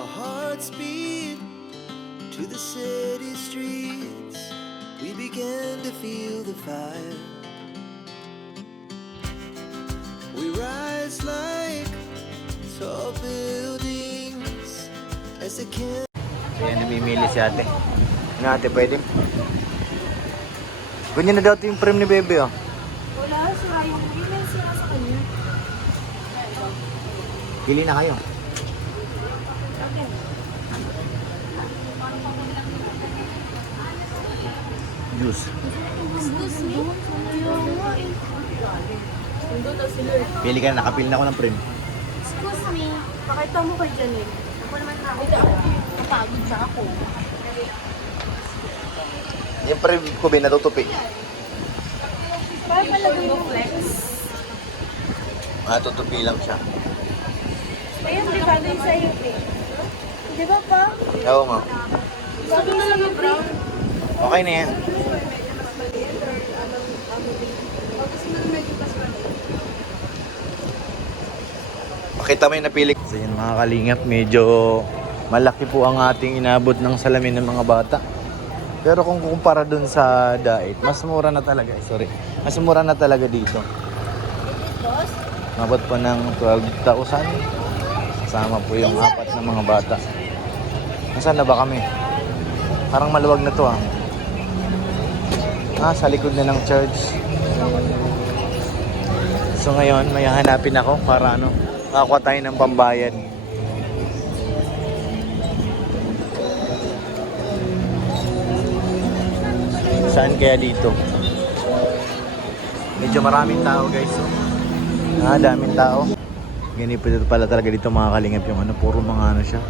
Our hearts beat to the city streets. We began to feel the fire. We rise like tall buildings as the can. Kaya namimili si ate. Ano ate, pwede? Ganyan na daw ito yung frame ni Bebe, oh. Wala, sira yung email sira sa kanya. Pili na kayo. Okay. Juice. Excuse me? Yung nga eh. Nandun daw sila eh. Pili ka na, nakapili na ako ng frame. Excuse me. Pakita mo kay Janel. Ako naman ako. Napagod na ako. Yung frame ko, Ben, natutupi. Para palagay yung flex. Matutupi lang siya. Ayun, di ba din sa'yo eh. Di ba pa? Oo nga. Sabi mo lang yung brown. Okay na yan. Pakita mo yung napili. So yun mga kalingap, medyo malaki po ang ating inabot ng salamin ng mga bata. Pero kung kumpara dun sa Dait, mas mura na talaga. Sorry. Mas mura na talaga dito. Mabot po ng 12,000. Kasama po yung apat na mga bata. Nasaan na ba kami? Parang maluwag na to ah. Sa likod na ng church. So ngayon, may hanapin ako para makakuha tayo ng pambayad. Saan kaya dito? Medyo maraming tao guys. So. Daming tao. Ganito pala talaga dito mga kalingap yung puro mga siya.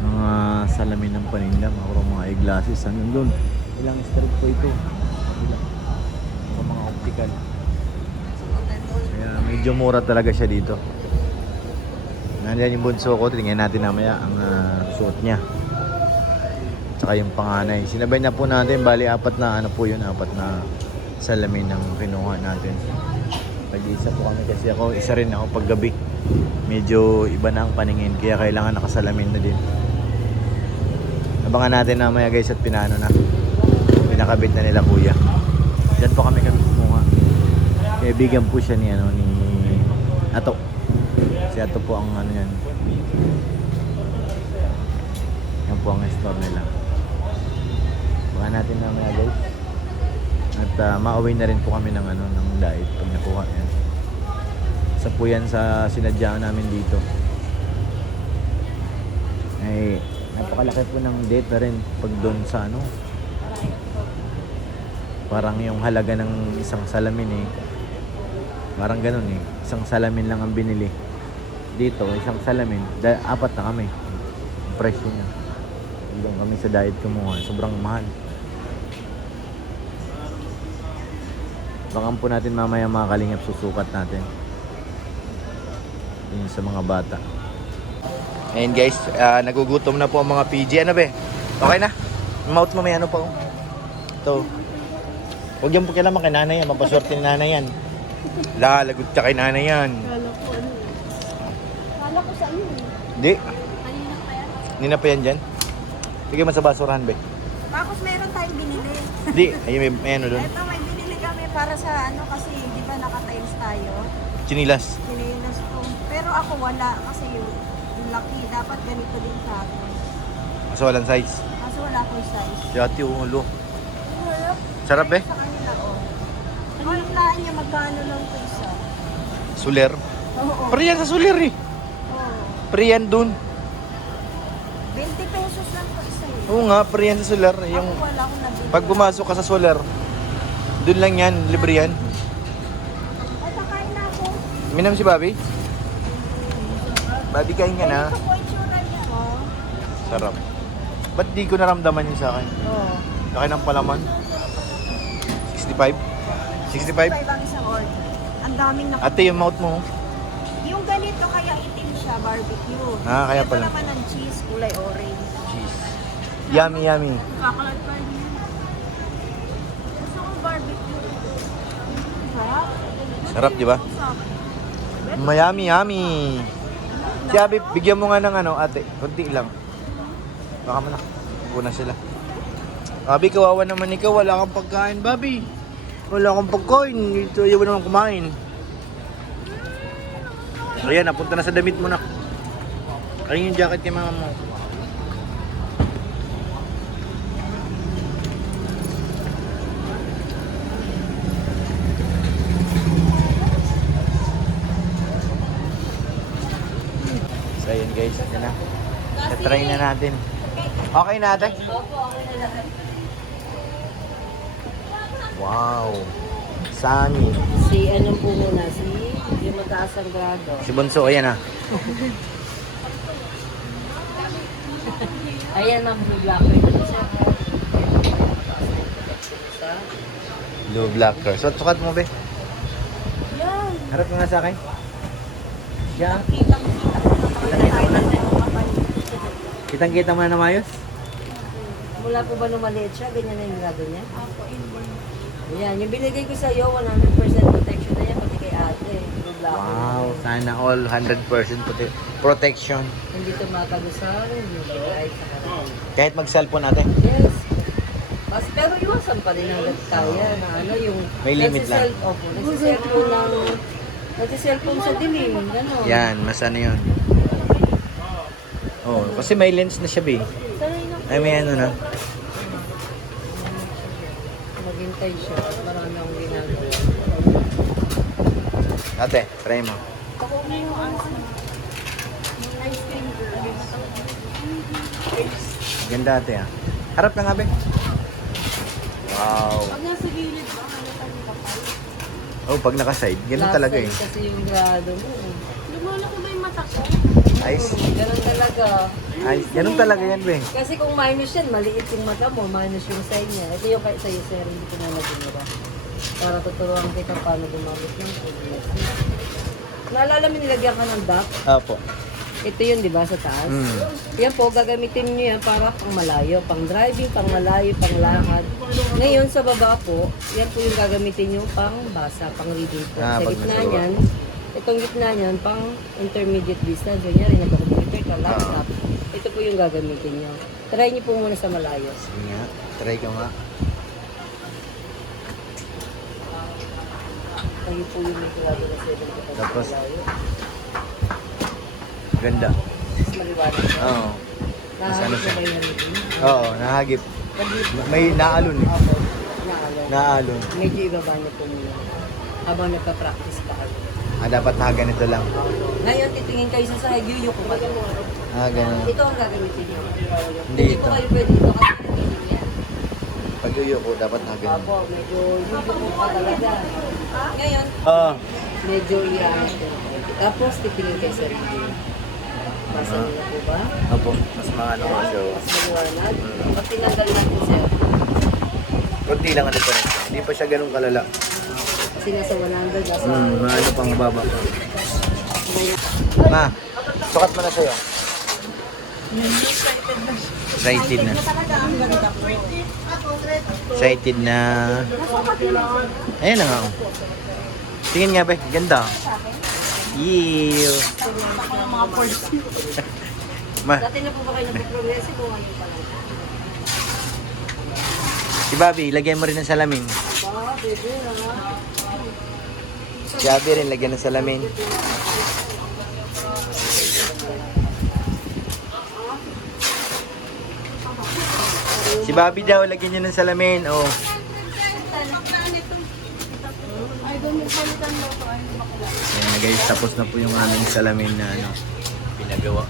Mga salamin ng paninda, puro mga eyeglasses. Hanggang doon. Ilang street po ito? Ilang? Mga optical. Kaya medyo mura talaga siya dito. Nandiyan yung bunso ko. Tingnan natin namaya ang suot niya. Tsaka yung panganay. Sinabay na po natin. Bali apat na apat na salamin ang kinuha natin. Pag-isa po kami kasi ako. Isa rin ako paggabi. Medyo iba na ang paningin. Kaya kailangan nakasalamin na din. Abangan natin namaya guys at pinano na. Pinakabit na nila kuya. Diyan po kami kumuha. Kaibigan po siya ni Ato. Si Ato po ang yan. Yan po ang store nila. Baka natin mamaya guys. At mauwi na rin po kami ng ng Dait pag nakuha yan. Isa po yan sa sinadyaan namin dito. Ay napakalaki po ng date rin pag doon sa parang yung halaga ng isang salamin parang ganun isang salamin lang ang binili dito, isang salamin apat na kami ang presyo niya. Doon kami sa Dait kumuha, sobrang mahal. Baka po natin mamaya mga kalingap susukat natin yun sa mga bata. Ayun guys, nagugutom na po ang mga PG. Ano be? Okay na? Mouth mo may pa oh. Ito. Huwag yung kailangan kay nanay yan. Mapaswerte ni nanay yan. Lalagot ka kay nanay yan. Kala ko sa iyo eh. Hindi. Kanina pa yan. Hindi na pa yan dyan. Sige mo sa basurahan be. Bakos meron tayong binili. Hindi. Ayun may doon. Ito may binili kami para sa kasi di ba naka-tiles tayo. Chinilas. Sinilas ko. Pero ako wala kasi yung laki. Dapat ganito din sa akin. Kaso walang size. Kaso wala akong size. Dati ulo. Sarap. Sarap be. Sa kanila Walaan niya magkano lang po isa. Suler. Oo. Pero yan sa suler Oo. Pero yan dun. 20 pesos lang po isa eh. Oo nga, pero yan sa solar. Yung Ako wala akong nabili. pag pumasok ka sa solar, dun lang yan, libre yan. Ay, kakain na ako. Minam si Bobby? Bobby, kain ka na. Ito po itsura niya. Oh. Sarap. Ba't di ko naramdaman yun sa akin? Oo. Laki ng palaman. 65? 65? 65 ang isang order. Ang daming Ate, yung mouth mo. Yung ganito kaya itim siya, barbecue. Kaya Ito pala. naman ang cheese, kulay orange. Cheese. Yummy, yummy. Kakalat niya. Gusto ko barbecue. Sarap. Sarap, di ba? Mayami, yummy. Si Abby, bigyan mo nga ng ano, ate. Kunti lang. Baka man na. Una sila. Abby, kawawa naman ikaw. Wala kang pagkain, Bobby. Wala kang pagkain. Ito, ayaw naman kumain. Ayan, napunta na sa damit mo na. Ayun yung jacket kay mama mo. So ayun guys, yan na. Try na natin. Okay na ate? Wow. Sunny. Si anong po muna? Si yung mataas ang grado. Si Bunso, ayan ah. Ayan ang blue blacker. Blue blacker. So, sukat mo be. Yan. Harap mo nga sa akin. Yan. Kitang-kita mo na namayos? Mula po ba nung maliit siya? Ganyan na yung grado niya? Yan. Yung binigay ko sa iyo, 100% protection na yan. Pati kay ate. Blue blacker. Wow, sana all 100% protection. Hindi tumatagusan. Hindi ay sa harap. Kahit mag-cellphone natin. Yes. Pero iwasan pa rin hanggat kaya na ano yung... May limit lang. Opo. Nagsiselfone sa dilim. Gano'n. Yan, mas ano yun. Oh, kasi may lens na siya, be. Sanay na. Ay, may ano na. Maghintay siya. Marami akong ginagawa. Ate, try mo. Ganda ate ah. Harap na nga, be. Wow. Pag nasa gilid ba, Oh, pag naka-side, ganun talaga eh. Kasi yung grado mo. Lumulaki ba yung mata ko? Ayos. Ganun talaga. Ay, ganun talaga yan, be. Kasi kung minus yan, maliit yung mata mo, minus yung side niya. Ito yung kahit sa'yo, sir, hindi ko na nagumura. Para tuturuan kita paano gumamit ng OBS. Naalala mo nilagyan ka ng dock? Opo. Ito yun, di ba, sa taas? Mm. Yan po, gagamitin nyo yan para pang malayo, pang driving, pang malayo, pang lakad. Ngayon, sa baba po, yan po yung gagamitin nyo pang basa, pang reading po. Ah, Sa pag gitna nasa baba. niyan, itong gitna niyan, pang intermediate distance. Yan rin, nag-computer ka, laptop. Ito po yung gagamitin nyo. Try nyo po muna sa malayo. Sige nga, try ko nga. Kayo po yung may kilala na 7 Tapos? malayo. Ganda. Mas maliwanag. Oo. Mas ano Nahagip siya? na ba yung reading? Oo, nahagip. May naalon eh. Naalala. Naalon. Medyo ibaba niyo po muna. Habang nagpa-practice pa kayo. Ah, dapat nakaganito lang. Ngayon, titingin kayo sa sahig, yuyuko pa ito. Ah, ganun. Ito ang gagamitin niyo. Hindi Hindi ito. po kayo pwede ito kasi titingin yan. Pag ko, dapat nakaganito. Apo, medyo yuyuko pa talaga. Ngayon, Oo. medyo iangat ko. Tapos, titingin kayo sa reading. Basa niyo na po ba? Opo. Mas maano nga siya. Mas maliwanag. Pag tinanggal natin, sir, Kunti lang ang difference. Hindi pa siya ganun kalala. kasi nasa 100, nasa... Maano pang baba. Ngayon, Ma, sukat mo na sa'yo. Excited na. Excited na. Ayan na nga. Oh. Tingin nga ba, ganda. Yew. Ma, dati na po ba kayo nagpo-progressive o ngayon pa lang? si Bobby, lagyan mo rin ng salamin. Ba, pwede na. Si Abby rin, lagyan ng salamin. Si Bobby daw, lagyan niya ng salamin. Oh. Ay, doon yung palitan mo ko. Ay, bakla. Ayan na guys, tapos na po yung aming salamin na ano, pinagawa.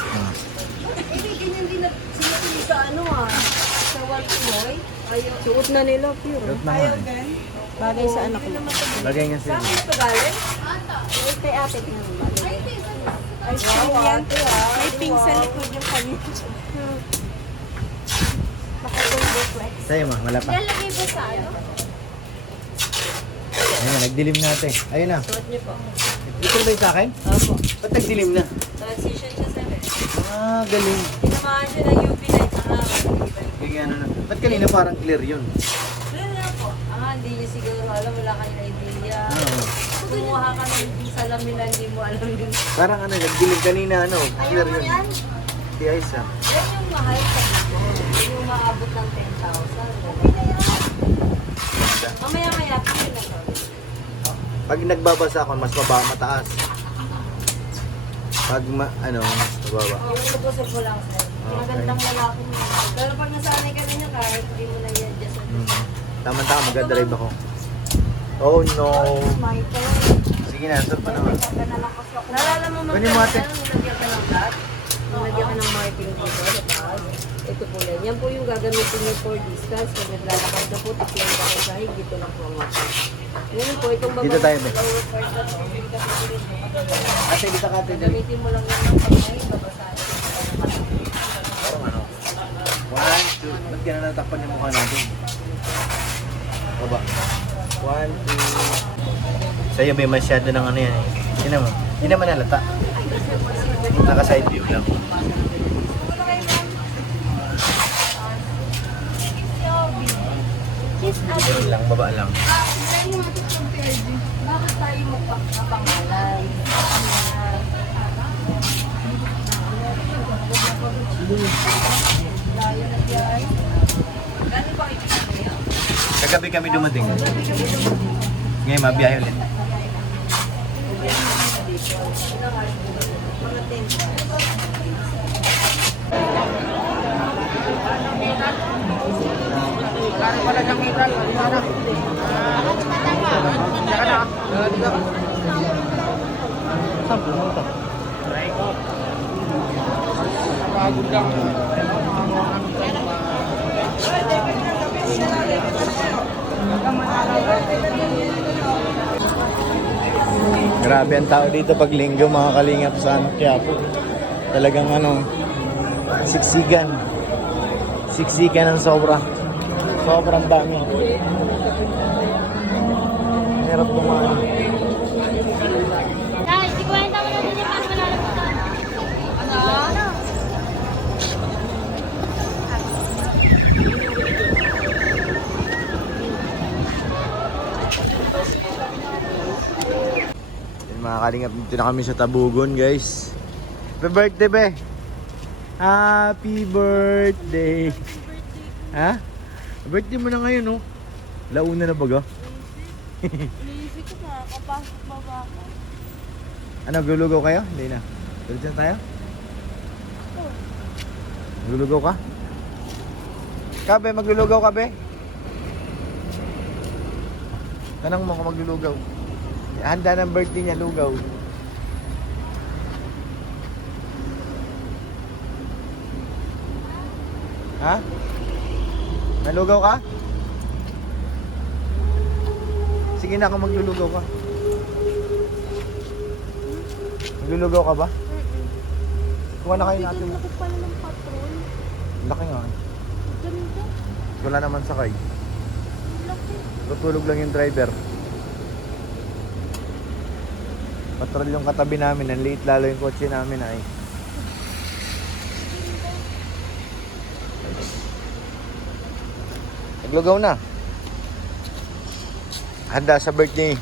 Eh, ganyan din na sila sa ano sa Wal Pinoy. Ayaw. Suot na nila, pure. Shoot na nga. Bagay sa anak ko. Lagay nga Sa sila. akin ito galing? Ay, kay ate. Ay, Wow, yan. ate ah. May pink sa likod yung kanya. Nakatulog flex. Sa'yo ma, wala pa. Lalagay ba sa ano? Ayun na, nagdilim na ate. Ayun na. Suot niyo po. Ito ba yung sa akin? Opo. Ba't nagdilim na? Transition siya sa rin. Ah, galing. Tinamaan siya ng UV light sa araw. Ganyan ano na. Ba't kanina parang clear yun? Wala na po. siguro alam, wala kayong idea. Kumuha ka ng salamin na hindi mo alam yun. Parang ano, nagdilig kanina, ano, clear yun. Si Aiza. Yan yung mahal sa dito. Yung maabot ng 10,000. Mamaya-maya, pili na to. Pag nagbabasa ako, mas mataas. Pag mas mababa. Yung tupusok mo lang, sir. Magandang lalaki mo. Pero pag nasanay ka na niya, kahit hindi mo na i-adjust. Tama-tama, mag-drive ako. Oh no. Michael. Sige na, sir pa naman. Nalala mo mga Kunin mo, ate. nilagyan ka ng flat? Nilagyan ka ng marking dito sa taas. Ito po lang. Yan po yung gagamitin niyo for distance. Kung naglalakad na po, tikyan ka kayo sa higit. Dito lang po ang mata. Ngayon po, itong Dito tayo, be. lower part na to. Hindi ka po dito. Ate, dito ka, ate. Gamitin mo lang yung pagkain. Babasahin. Parang ano? 1, 2. Ba't ka na natakpan yung mukha natin? Baba. 1, 2. Sa'yo may masyado ng ano yan eh. Hindi naman. Hindi naman halata. Naka-side view lang. Yun lang, baba lang. Bakit tayo magpapangalan? Kagabi kami dumating. Ngayon, mabiyahe ulit. Grabe ang tao dito pag linggo, mga kalingap sa Quiapo. Talagang siksikan. Siksikan ng sobra. Sobrang dami. Hirap dumaan. Guys, ikwenta mo na din yung mas malalaman. Ano? Mga kalingap, dito na kami sa Tabugon, guys. Happy birthday, be! Happy birthday! Ha? Birthday mo na ngayon, oh. Launa na baga. Iniisip ko na, kapasok ba ako? Ano, glulugaw kayo? Hindi na. Tuloy dyan tayo? Maglulugaw ka? Kabe, maglulugaw ka, be? Tanang mo kung maglulugaw. Handa ng birthday niya, lugaw. Ha? Nalugaw ka? Sige na, kung maglulugaw ka. Maglulugaw ka ba? Kuha na kayo natin. Laki pala ng patrol. Laki nga. Ganda. Wala naman sakay. Laki. Tutulog lang yung driver. Patrol yung katabi namin. Ang liit lalo yung kotse namin ay. Naglugaw na. Handa sa birthday.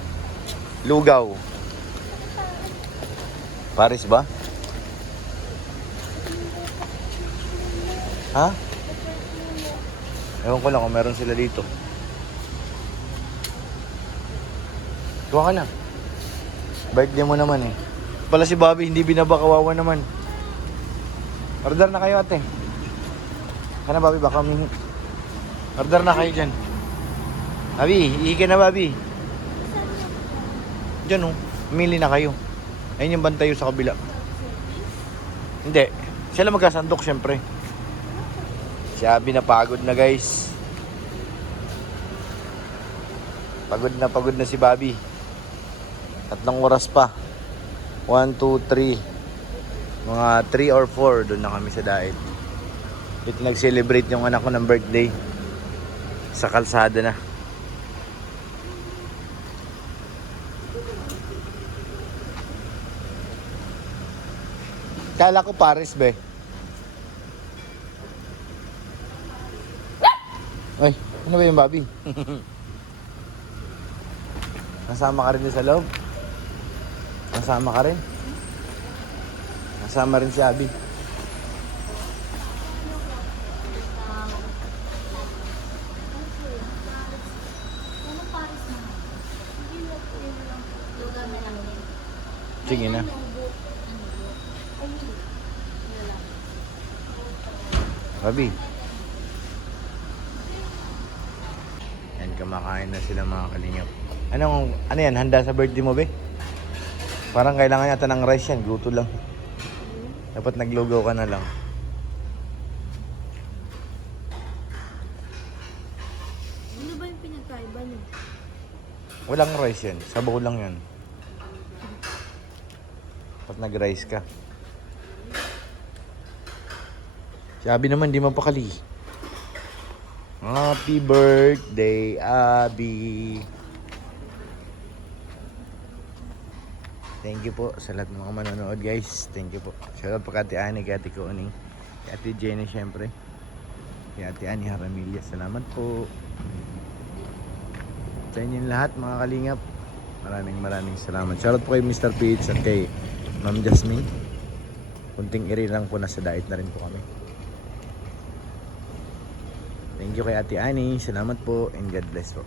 Lugaw. Paris ba? Ha? Ewan ko lang kung meron sila dito. Kuha ka na. Birthday mo naman eh. Pala si Bobby, hindi binaba, kawawa naman. Order na kayo, ate. Kana, Bobby, baka may... Order na kayo dyan. Bobby, ihi ka na, Bobby. Dyan, oh. Umili na kayo. Ayun yung bantayo sa kabila. Hindi. Sila magkasandok, syempre. Si Abby napagod na, guys. Pagod na si Bobby. 3 oras pa. 1, 2, 3. Mga 3 or 4 doon na kami sa Daet. Dito nag-celebrate yung anak ko ng birthday. Sa kalsada na. Kala ko Paris, be. Ay, ano ba yung Bobby? Nasama ka rin din sa loob? Nasama ka rin? Nasama rin si Abby. Sige na. Abby. Yan, kumakain na sila mga kalingap. Ano yan? Handa sa birthday mo, be? Parang kailangan yata ng rice yan. Gluto lang. Dapat naglugaw ka na lang. Ano ba yung pinagkaiba niyo? Walang rice yan. Sabaw lang yan. Dapat nag-rice ka. Si Abby naman, di mapakali. Happy birthday, Abby. Thank you po sa lahat ng mga manonood, guys. Thank you po. Shoutout po kay Ate Ani, kay Ate Kuning, kay Ate Jenny, syempre. Kay Ate Ani Haramilya. Salamat po. Sa inyong lahat, mga kalingap. Maraming salamat. Shoutout po kay Mr. Pete at kay Ma'am Jasmine. Kunting irirang po, nasa diet na rin po kami. Thank you kay Ate Ani. Salamat po and God bless po.